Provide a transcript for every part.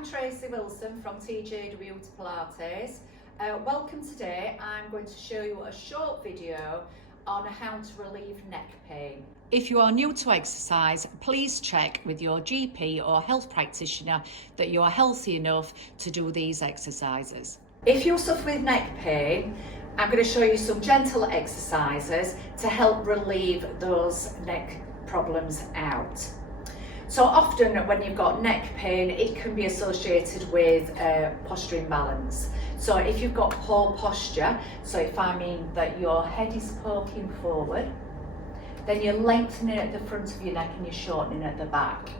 I'm Tracy Wilson from TJW Pilates. Welcome today. I'm going to show you a short video on how to relieve neck pain. If you are new to exercise, please check with your GP or health practitioner that you are healthy enough to do these exercises. If you suffer with neck pain, I'm going to show you some gentle exercises to help relieve those neck problems out. So often when you've got neck pain, it can be associated with posture imbalance. So if you've got poor posture, so if I mean that your head is poking forward, then you're lengthening at the front of your neck and you're shortening at the back.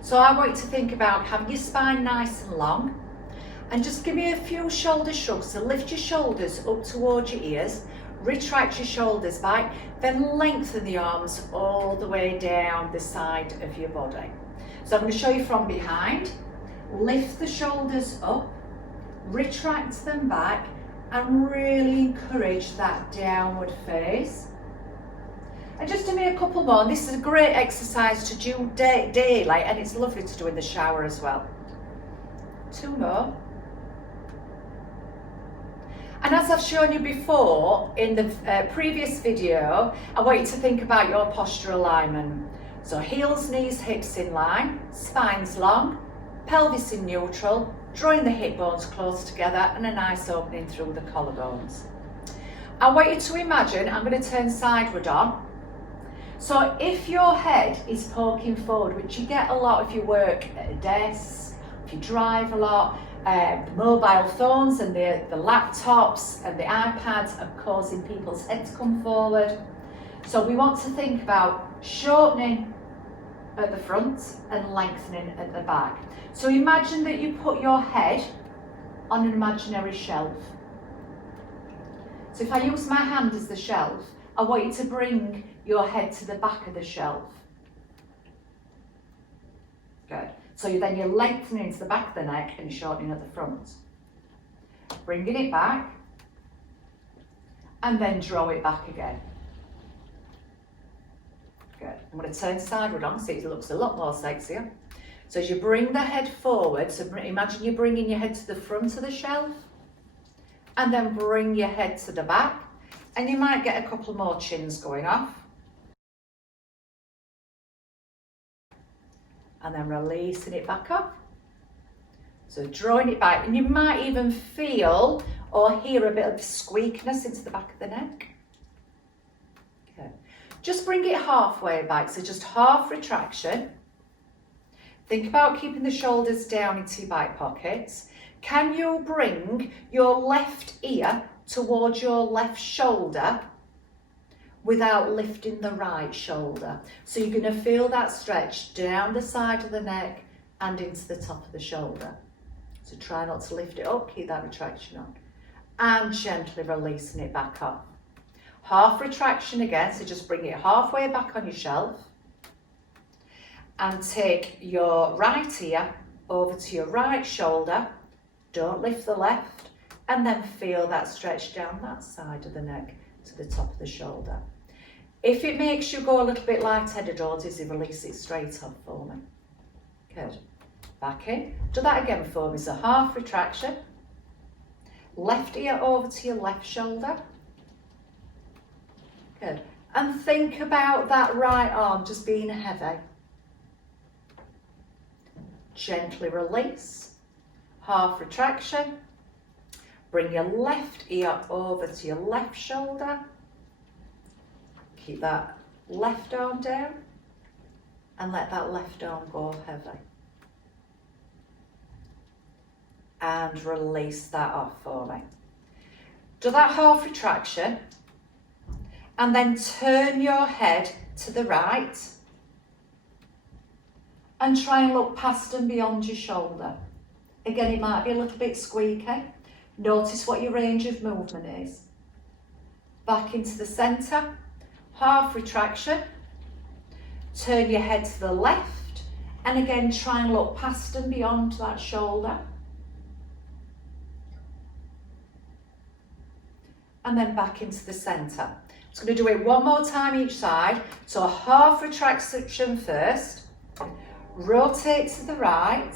So I want you to think about having your spine nice and long, and just give me a few shoulder shrugs. So lift your shoulders up towards your ears, retract your shoulders back, then lengthen the arms all the way down the side of your body. So I'm going to show you from behind. Lift the shoulders up, retract them back, and really encourage that downward face. And just do me a couple more. And this is a great exercise to do daily, and it's lovely to do in the shower as well. 2 more. And as I've shown you before in the previous video, I want you to think about your posture alignment. So heels, knees, hips in line, spine's long, pelvis in neutral, drawing the hip bones close together and a nice opening through the collarbones. I want you to imagine, I'm going to turn sideward on. So if your head is poking forward, which you get a lot if you work at a desk, if you drive a lot, the mobile phones and the laptops and the iPads are causing people's heads to come forward. So we want to think about shortening at the front and lengthening at the back. So imagine that you put your head on an imaginary shelf. So if I use my hand as the shelf, I want you to bring your head to the back of the shelf. Good. So you're lengthening to the back of the neck and shortening at the front. Bringing it back and then draw it back again. Good. I'm going to turn sideward on so it looks a lot more sexier. So as you bring the head forward, so imagine you're bringing your head to the front of the shelf and then bring your head to the back, and you might get a couple more chins going off. And then releasing it back up. So drawing it back, and you might even feel or hear a bit of squeakiness into the back of the neck. Okay. Just bring it halfway back, so just half retraction. Think about keeping the shoulders down into your back pockets. Can you bring your left ear towards your left shoulder without lifting the right shoulder? So you're going to feel that stretch down the side of the neck and into the top of the shoulder. So try not to lift it up, keep that retraction on. And gently releasing it back up. Half retraction again, so just bring it halfway back on your shelf. And take your right ear over to your right shoulder. Don't lift the left. And then feel that stretch down that side of the neck to the top of the shoulder. If it makes you go a little bit light-headed or dizzy, release it straight up for me. Good. Back in. Do that again for me. So half retraction. Left ear over to your left shoulder. Good. And think about that right arm just being heavy. Gently release. Half retraction. Bring your left ear over to your left shoulder. Keep that left arm down and let that left arm go heavy. And release that off for me. Do that half retraction and then turn your head to the right and try and look past and beyond your shoulder. Again, it might be a little bit squeaky. Notice what your range of movement is. Back into the centre. Half retraction, turn your head to the left, and again try and look past and beyond that shoulder. And then back into the centre. I'm just going to do it one more time each side. So a half retraction first, rotate to the right,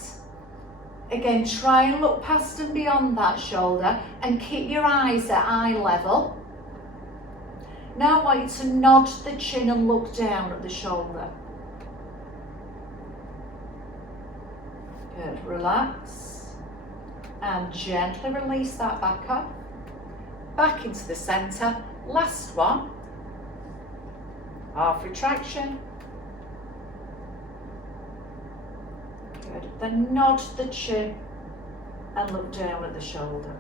Again, try and look past and beyond that shoulder and keep your eyes at eye level. Now I want you to nod the chin and look down at the shoulder. Good, relax. And gently release that back up. Back into the centre. Last one. Half retraction. Good. Then nod the chin and look down at the shoulder.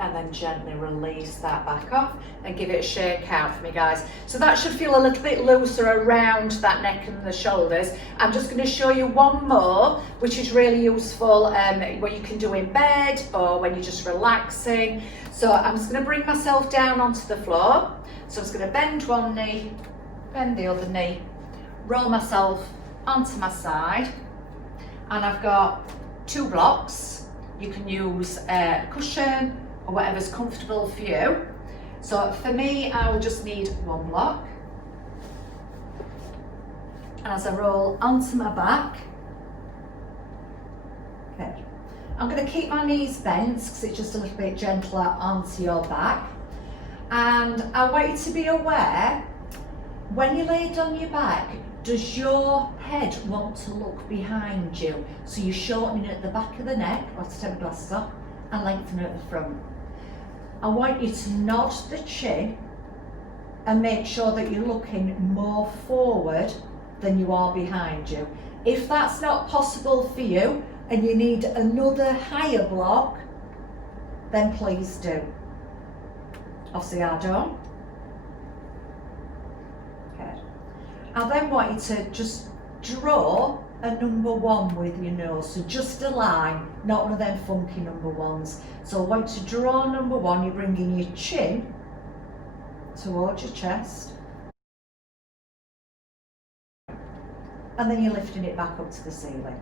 And then gently release that back off and give it a shake out for me, guys. So that should feel a little bit looser around that neck and the shoulders. I'm just going to show you one more, which is really useful what you can do in bed or when you're just relaxing. So I'm just going to bring myself down onto the floor. So I'm just going to bend one knee, bend the other knee, roll myself onto my side. And I've got 2 blocks. You can use a cushion or whatever's comfortable for you. So for me, I will just need 1 block. And as I roll onto my back, okay, I'm going to keep my knees bent because it's just a little bit gentler onto your back. And I want you to be aware, when you lay it on your back, does your head want to look behind you? So you're shortening at the back of the neck, or to take the glasses off, and lengthening at the front. I want you to nod the chin and make sure that you're looking more forward than you are behind you. If that's not possible for you and you need another higher block, then please do. Obviously I don't. Okay. I then want you to just draw a number 1 with your nose, so just a line, not one of them funky number 1s. So I want you to draw number 1, you're bringing your chin towards your chest, and then you're lifting it back up to the ceiling.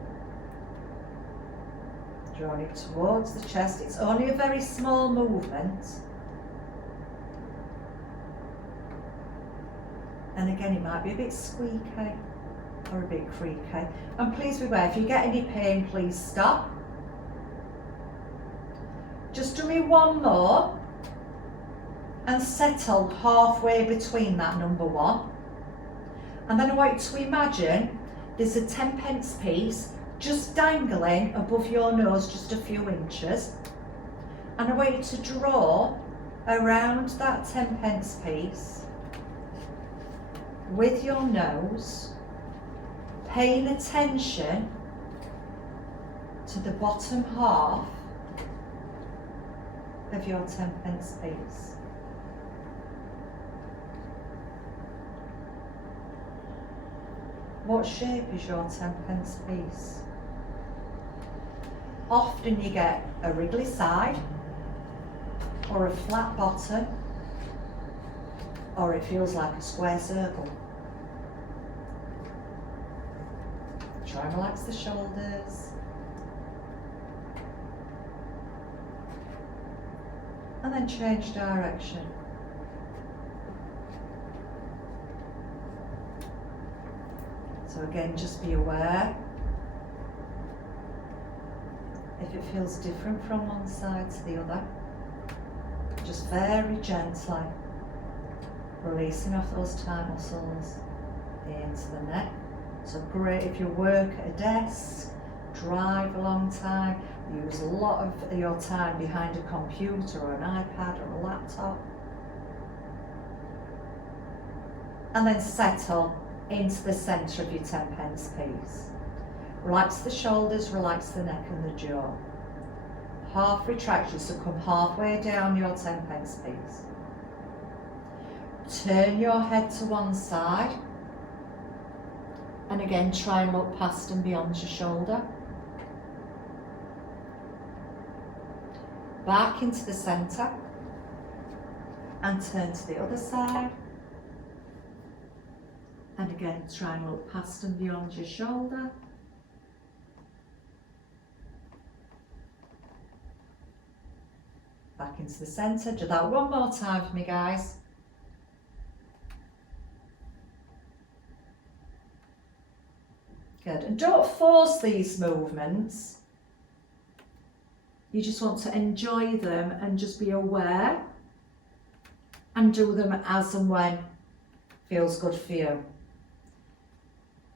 Drawing it towards the chest, it's only a very small movement. And again, it might be a bit squeaky or a bit creaky. And please beware, if you get any pain, please stop. Just do me 1 more and settle halfway between that number 1. And then I want you to imagine there's a 10p piece just dangling above your nose just a few inches. And I want you to draw around that 10p piece with your nose, paying attention to the bottom half of your 10p piece. What shape is your 10p piece? Often you get a wriggly side, or a flat bottom, or it feels like a square circle. Try and relax the shoulders. And then change direction. So again, just be aware if it feels different from one side to the other. Just very gently releasing off those tight muscles into the neck. So great if you work at a desk, drive a long time, use a lot of your time behind a computer or an iPad or a laptop. And then settle into the centre of your 10p piece. Relax the shoulders, relax the neck and the jaw. Half retraction, so come halfway down your 10p piece. Turn your head to one side. And again, try and look past and beyond your shoulder. Back into the centre. And turn to the other side. And again, try and look past and beyond your shoulder. Back into the centre. Do that one more time for me, guys. Good. And don't force these movements. You just want to enjoy them and just be aware and do them as and when feels good for you.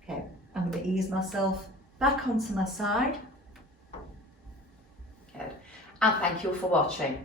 Okay, I'm going to ease myself back onto my side. Good. And thank you for watching.